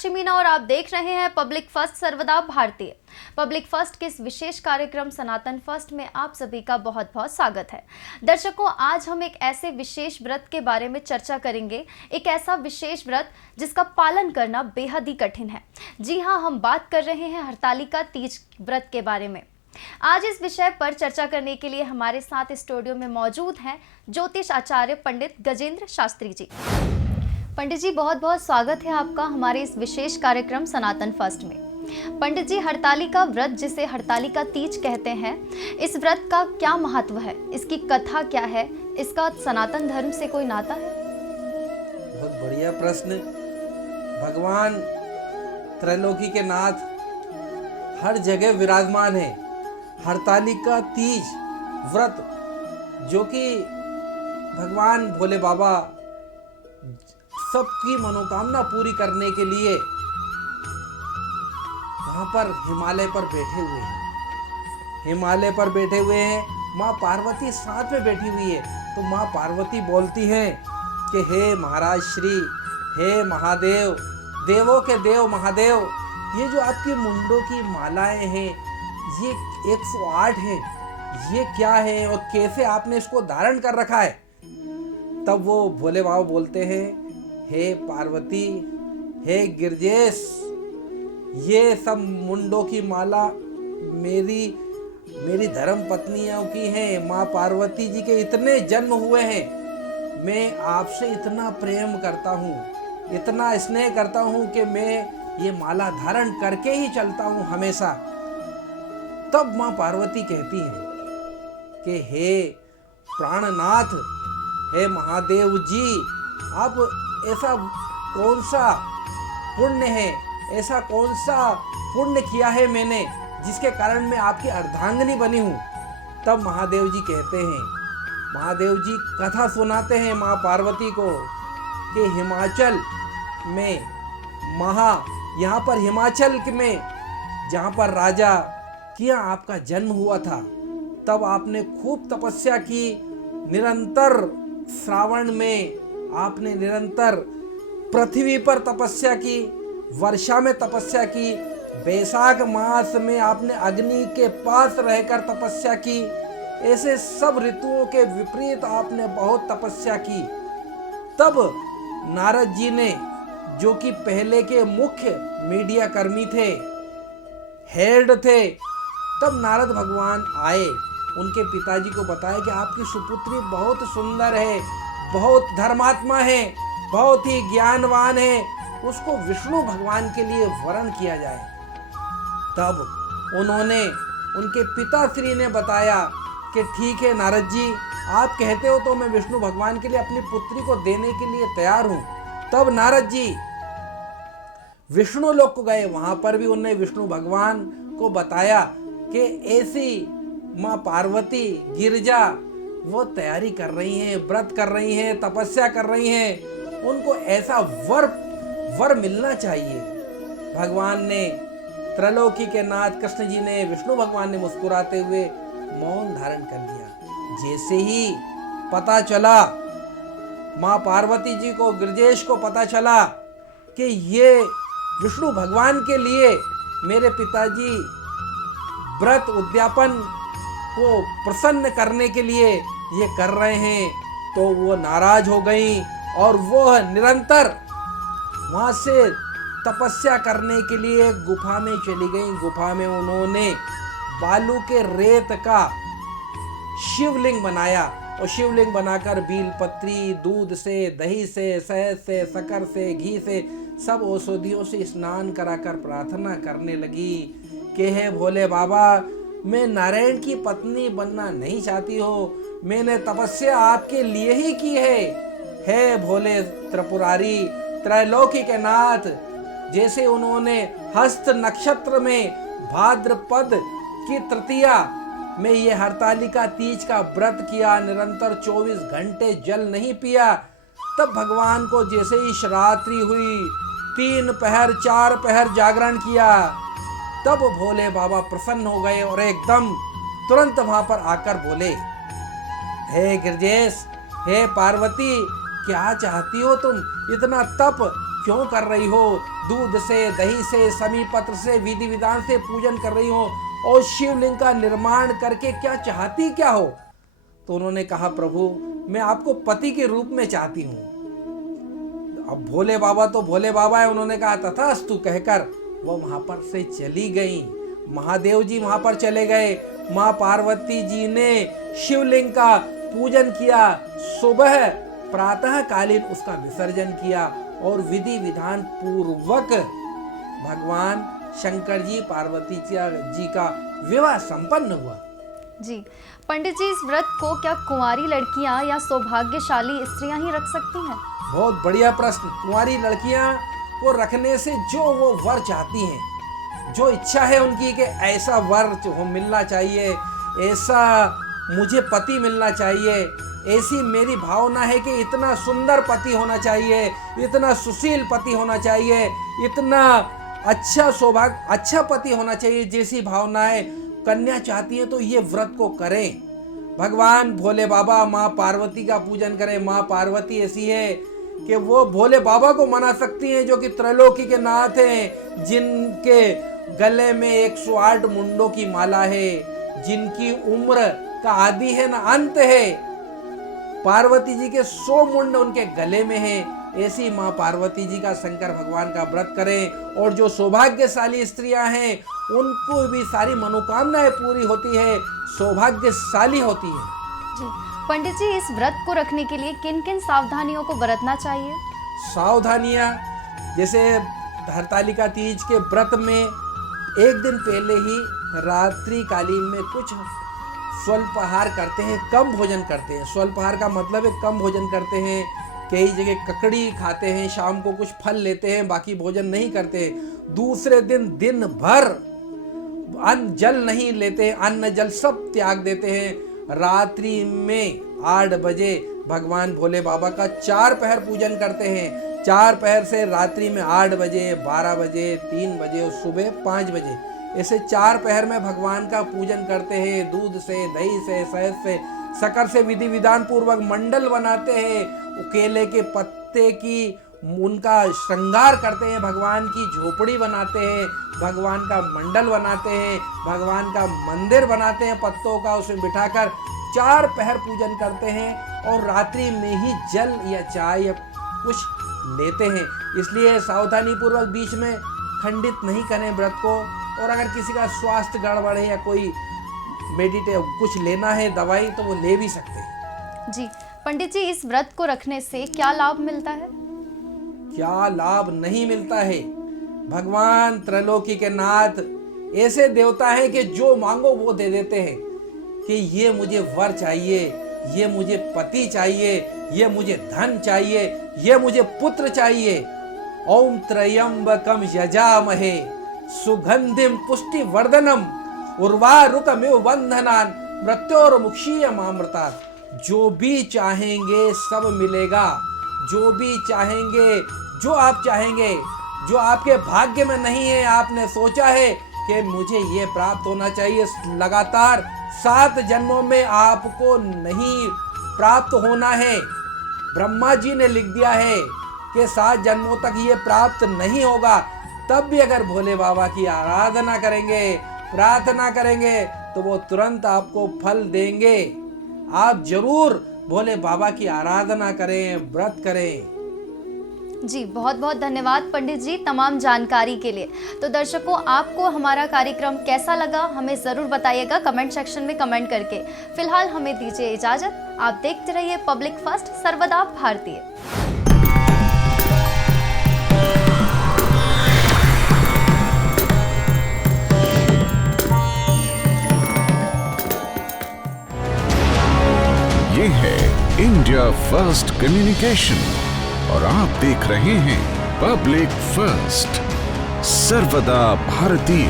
साक्षी मीना और आप देख रहे हैं पब्लिक फर्स्ट सर्वदा भारतीय। पब्लिक फर्स्ट के इस विशेष कार्यक्रम सनातन फर्स्ट में आप सभी का बहुत बहुत स्वागत है। दर्शकों, आज हम एक ऐसे विशेष व्रत के बारे में चर्चा करेंगे, एक ऐसा विशेष व्रत जिसका पालन करना बेहद ही कठिन है। जी हाँ, हम बात कर रहे हैं हरतालिका तीज व्रत के बारे में। आज इस विषय पर चर्चा करने के लिए हमारे साथ स्टूडियो में मौजूद हैं ज्योतिष आचार्य पंडित गजेंद्र शास्त्री जी। पंडित जी, बहुत बहुत स्वागत है आपका हमारे इस विशेष कार्यक्रम सनातन फर्स्ट में। पंडित जी, हरतालिका व्रत जिसे हरतालिका तीज कहते हैं, इस व्रत का क्या महत्व है, इसकी कथा क्या है, इसका सनातन धर्म से कोई नाता है? बहुत बढ़िया प्रश्न। भगवान त्रैलोकी के नाथ हर जगह विराजमान है। हरतालिका तीज व्रत जो कि भगवान भोले बाबा सबकी मनोकामना पूरी करने के लिए वहां पर हिमालय पर बैठे हुए हैं। हिमालय पर बैठे हुए हैं, माँ पार्वती साथ में बैठी हुई है। तो माँ पार्वती बोलती हैं कि हे महाराज श्री, हे महादेव, देवों के देव महादेव, ये जो आपकी मुंडों की मालाएं हैं ये 108 हैं, ये क्या है और कैसे आपने इसको धारण कर रखा है? तब वो भोले बाबा बोलते हैं, हे पार्वती, हे गिरजेश, ये सब मुंडों की माला मेरी धर्म पत्नियों की हैं। माँ पार्वती जी के इतने जन्म हुए हैं, मैं आपसे इतना प्रेम करता हूँ, इतना स्नेह करता हूँ कि मैं ये माला धारण करके ही चलता हूँ हमेशा। तब माँ पार्वती कहती है कि हे प्राणनाथ, हे महादेव जी, आप ऐसा कौन सा पुण्य है, ऐसा कौन सा पुण्य किया है मैंने जिसके कारण मैं आपकी अर्धांगिनी बनी हूँ? तब महादेव जी कहते हैं, महादेव जी कथा सुनाते हैं माँ पार्वती को कि हिमाचल में यहाँ पर हिमाचल में जहाँ पर राजा किया आपका जन्म हुआ था, तब आपने खूब तपस्या की। निरंतर श्रावण में आपने निरंतर पृथ्वी पर तपस्या की, वर्षा में तपस्या की, बैसाख मास में आपने अग्नि के पास रहकर तपस्या की। ऐसे सब ऋतुओं के विपरीत आपने बहुत तपस्या की। तब नारद जी ने, जो कि पहले के मुख्य मीडिया कर्मी थे, हेड थे, तब नारद भगवान आए, उनके पिताजी को बताया कि आपकी सुपुत्री बहुत सुंदर है, बहुत धर्मात्मा है, बहुत ही ज्ञानवान है, उसको विष्णु भगवान के लिए वरण किया जाए। तब उन्होंने, उनके पिताश्री ने बताया कि ठीक है नारद जी, आप कहते हो तो मैं विष्णु भगवान के लिए अपनी पुत्री को देने के लिए तैयार हूँ। तब नारद जी विष्णु लोक को गए, वहां पर भी उन्होंने विष्णु भगवान को बताया कि ऐसी माँ पार्वती गिरजा वो तैयारी कर रही हैं, व्रत कर रही हैं, तपस्या कर रही हैं, उनको ऐसा वर मिलना चाहिए। भगवान ने, त्रैलोकी के नाथ कृष्ण जी ने, विष्णु भगवान ने मुस्कुराते हुए मौन धारण कर लिया। जैसे ही पता चला माँ पार्वती जी को, गिरजेश को पता चला कि ये विष्णु भगवान के लिए मेरे पिताजी व्रत उद्यापन को प्रसन्न करने के लिए ये कर रहे हैं, तो वो नाराज हो गई और वो निरंतर वहां से तपस्या करने के लिए गुफा में चली गई। गुफा में उन्होंने बालू के रेत का शिवलिंग बनाया और शिवलिंग बनाकर बीलपत्री, दूध से, दही से, शहद से, शक्कर से, घी से, सब औषधियों से स्नान कराकर प्रार्थना करने लगी कि हे भोले बाबा, मैं नारायण की पत्नी बनना नहीं चाहती हो, मैंने तपस्या आपके लिए ही की है। हे भोले त्रिपुरारी, त्रैलोकी के नाथ, जैसे उन्होंने हस्त नक्षत्र में भाद्रपद की तृतीया में ये हरतालिका तीज का व्रत किया, निरंतर 24 घंटे जल नहीं पिया, तब भगवान को जैसे ही शिवरात्रि हुई, 3 पहर 4 पहर जागरण किया, तब भोले बाबा प्रसन्न हो गए और एकदम तुरंत वहां पर आकर बोले, हे गिरजेश, हे पार्वती, क्या चाहती हो तुम? इतना तप, क्यों कर रही हो? दूध से, दही से, समी पत्र से, विधि विधान से पूजन कर रही हो और शिवलिंग का निर्माण करके क्या चाहती क्या हो? तो उन्होंने कहा, प्रभु मैं आपको पति के रूप में चाहती हूँ। अब भोले बाबा तो भोले बाबा है, उन्होंने कहा तथास्तु कहकर वो वहां पर से चली गई। महादेव जी वहां पर चले गए। माँ पार्वती जी ने शिवलिंग का पूजन किया, सुबह प्रातः कालीन उसका विसर्जन किया और विधि विधान पूर्वक भगवान शंकर जी पार्वती जी का विवाह संपन्न हुआ। जी पंडित जी, इस व्रत को क्या कुंवारी लड़कियां या सौभाग्यशाली स्त्रियां ही रख सकती हैं? बहुत बढ़िया प्रश्न। कुंवारी लड़कियां को रखने से जो वो वर चाहती हैं, जो इच्छा है उनकी कि ऐसा वर हो मिलना चाहिए, ऐसा मुझे पति मिलना चाहिए, ऐसी मेरी भावना है कि इतना सुंदर पति होना चाहिए, इतना सुशील पति होना चाहिए, इतना अच्छा सौभाग्य अच्छा पति होना चाहिए, जैसी भावनाएं कन्या चाहती है तो ये व्रत को करें। भगवान भोले बाबा माँ पार्वती का पूजन करें। माँ पार्वती ऐसी है कि वो भोले बाबा को मना सकती हैं, जो कि त्रैलोकी के नाथ हैं, जिनके गले में 108 मुंडों की माला है, जिनकी उम्र का आदि है ना अंत है। पार्वती जी के 100 मुंड उनके गले में है। ऐसी माँ पार्वती जी का शंकर भगवान का व्रत करें। और जो सौभाग्यशाली स्त्रियां हैं उनको भी सारी मनोकामनाएं पूरी होती है, सौभाग्यशाली होती है। जी पंडित जी, इस व्रत को रखने के लिए किन किन सावधानियों को बरतना चाहिए? सावधानियां, जैसे हरतालिका तीज के व्रत में एक दिन पहले ही रात्रि कालीन में कुछ स्वल्पाहार करते हैं, कम भोजन करते हैं। स्वल्पाहार का मतलब है कम भोजन करते हैं। कई जगह ककड़ी खाते हैं, शाम को कुछ फल लेते हैं, बाकी भोजन नहीं करते। दूसरे दिन दिन भर अन्न जल नहीं लेते, अन्न जल सब त्याग देते हैं। रात्रि में 8 बजे भगवान भोले बाबा का 4 पहर पूजन करते हैं। 4 पहर से रात्रि में 8 बजे, 12 बजे, 3 बजे और सुबह 5 बजे, ऐसे 4 पहर में भगवान का पूजन करते हैं। दूध से, दही से, शहद से, शक्कर से विधि विधान पूर्वक मंडल बनाते हैं। केले के पत्ते की उनका श्रृंगार करते हैं, भगवान की झोपड़ी बनाते हैं, भगवान का मंडल बनाते हैं, भगवान का मंदिर बनाते हैं, पत्तों का उसमें बिठाकर 4 पहर पूजन करते हैं और रात्रि में ही जल या चाय या कुछ लेते हैं। इसलिए सावधानी पूर्वक बीच में खंडित नहीं करें व्रत को। और अगर किसी का स्वास्थ्य गड़बड़ है या कोई कुछ लेना है दवाई, तो वो ले भी सकते हैं। जी पंडित जी, इस व्रत को रखने से क्या लाभ मिलता है? क्या लाभ नहीं मिलता है? भगवान त्रैलोकी के नाथ ऐसे देवता हैं कि जो मांगो वो दे देते हैं। कि ये मुझे वर चाहिए, ये मुझे पति चाहिए, ये मुझे धन चाहिए, ये मुझे पुत्र चाहिए। ओम त्र्यंबकम यजामहे सुगंधिम पुष्टिवर्धनम उर्वारुकमिव बंधनान मृत्योर्मुक्षीयमामृतात्। जो भी चाहेंगे सब मिलेगा। जो भी चाहेंगे, जो आप चाहेंगे, जो आपके भाग्य में नहीं है, आपने सोचा है कि मुझे ये प्राप्त होना चाहिए, लगातार 7 जन्मों में आपको नहीं प्राप्त होना है। ब्रह्मा जी ने लिख दिया है कि 7 जन्मों तक ये प्राप्त नहीं होगा। तब भी अगर भोले बाबा की आराधना करेंगे, प्रार्थना करेंगे, तो वो तुरंत आपको फल देंगे। आप जरूर भोले बाबा की आराधना करें, व्रत करें। जी बहुत बहुत धन्यवाद पंडित जी तमाम जानकारी के लिए। तो दर्शकों, आपको हमारा कार्यक्रम कैसा लगा हमें ज़रूर बताइएगा कमेंट सेक्शन में कमेंट करके। फिलहाल हमें दीजिए इजाज़त। आप देखते रहिए पब्लिक फर्स्ट, सर्वदा भारतीय। ये है इंडिया फर्स्ट कम्युनिकेशन और आप देख रहे हैं पब्लिक फर्स्ट, सर्वदा भारतीय।